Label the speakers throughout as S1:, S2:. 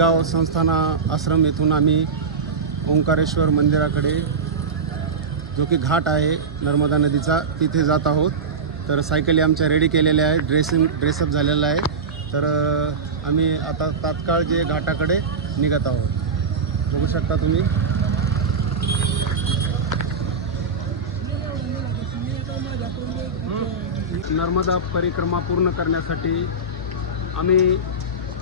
S1: गाव संस्थाना आश्रम येथून आम्ही ओंकारेश्वर मंदिराकडे जो की घाट आहे नर्मदा नदीचा तिथे जात आहोत. तर सायकली आमच्या रेडी केलेल्या आहेत ड्रेसिंग ड्रेसअप झालेला आहे. तर आम्ही आता तात्काळ जे घाटाकडे निघत आहोत. बघू शकता तुम्ही. नर्मदा परिक्रमा पूर्ण करण्यासाठी आम्ही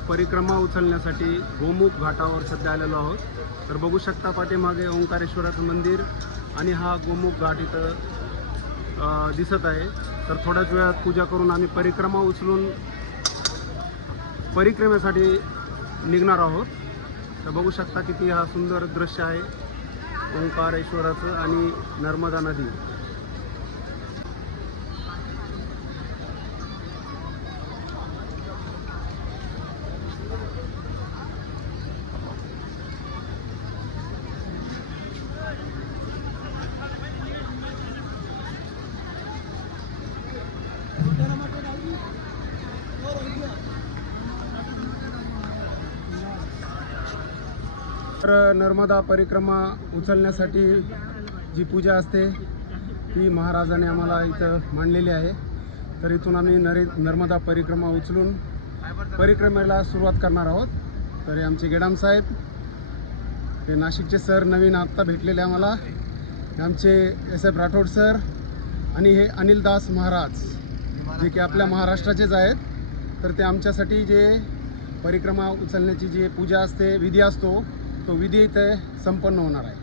S1: परिक्रमा उचलण्यासाठी गोमुख घाटावर सध्या आलेलो आहोत. तर बघू शकता पाठीमागे ओंकारेश्वराचं मंदिर आणि हा गोमुख घाट इथं दिसत आहे. तर थोड्याच वेळात पूजा करून आम्ही परिक्रमा उचलून परिक्रमेसाठी निघणार आहोत. तर बघू शकता किती हा सुंदर दृश्य आहे ओंकारेश्वराचं आणि नर्मदा नदी. तर नर्मदा परिक्रमा उचलण्यासाठी जी पूजा असते ती महाराजाने आम्हाला इथं मांडलेली आहे. तर इथून आम्ही नरे नर्मदा परिक्रमा उचलून परिक्रमेला सुरुवात करणार आहोत. तर हे आमचे गेडाम साहेब हे नाशिकचे सर नवीन आत्ता भेटलेले आम्हाला. हे आमचे एस एफ राठोड सर आणि हे अनिल दास महाराज जे की आपल्या महाराष्ट्राचेच आहेत. तर ते आमच्यासाठी जे परिक्रमा उचलण्याची जी पूजा असते विधी असतो तो विधी इथे संपन्न होणार आहे.